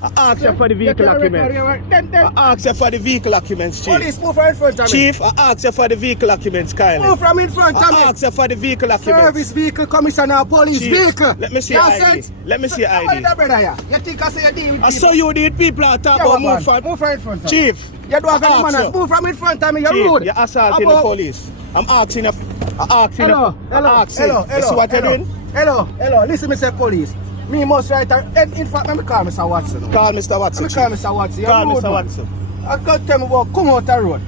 I ask you for the vehicle documents. I ask you for the vehicle documents, Chief. Police, move from in front of me. Chief, I ask you for the vehicle documents, kindly. Move from in front of me. I ask you for the vehicle documents. Service vehicle, commissioner, police Chief, vehicle. let me see your ID. Let me see your ID. You think I say you deal with I saw you did people are talking about move from in front of me. Chief. You don't have any manners. Move from in front of me. You're Chief, rude. you're assaulting the police. I'm asking you. Hello. You see what you're doing? Hello. Listen, Mr. Police. Me must write in fact, let me call Mr. Watson. Call Mr. Watson. Let me call Mr. Watson. Call Mr. Watson. I can't tell me about come out the road.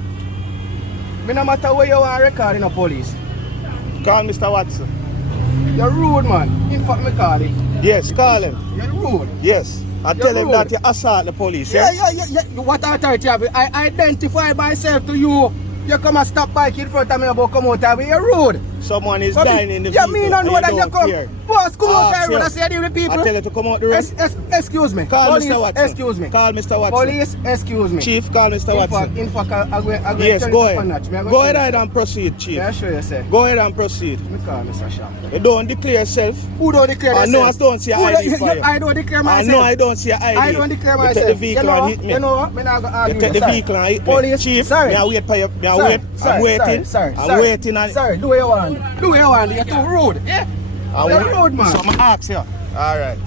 Me no matter where you are recording the police. Call Mr. Watson. You're rude, man. In fact, me call him. Yes, call him. You're rude. Yes. I tell him rude. that you assault the police. Yeah. What authority have you? I identify myself to you. You come and stop bike in front of me about come out of me. You're rude. Someone is dying in the vehicle. Yeah, me don't know that you come. Care. Boss, come out the road. I say the people. I tell you to come out the road. Excuse me. Call Police, Mr. Watson. excuse me. Call Mr. Watson. Police, excuse me. Chief, call Mr. Watson. In fact, I'm going to yes, turn go it up a ahead. notch. Go ahead and proceed, Chief. Yeah, sure you say. Go ahead and proceed. Me call Mr. Sharp. You don't declare yourself. Who don't declare I myself? know I don't see your ID for you. I don't declare myself. I know I don't see your ID. I don't declare myself. You take the vehicle and hit me. You know what? Me not going to argue. You take the vehicle and hit me. Police, Chief, sorry. I wait for you. I'm waiting. I'm waiting. Sorry, do what you want. Do what you want. You're too rude. Yeah. You're rude, man. So I'm going to ask you. All right.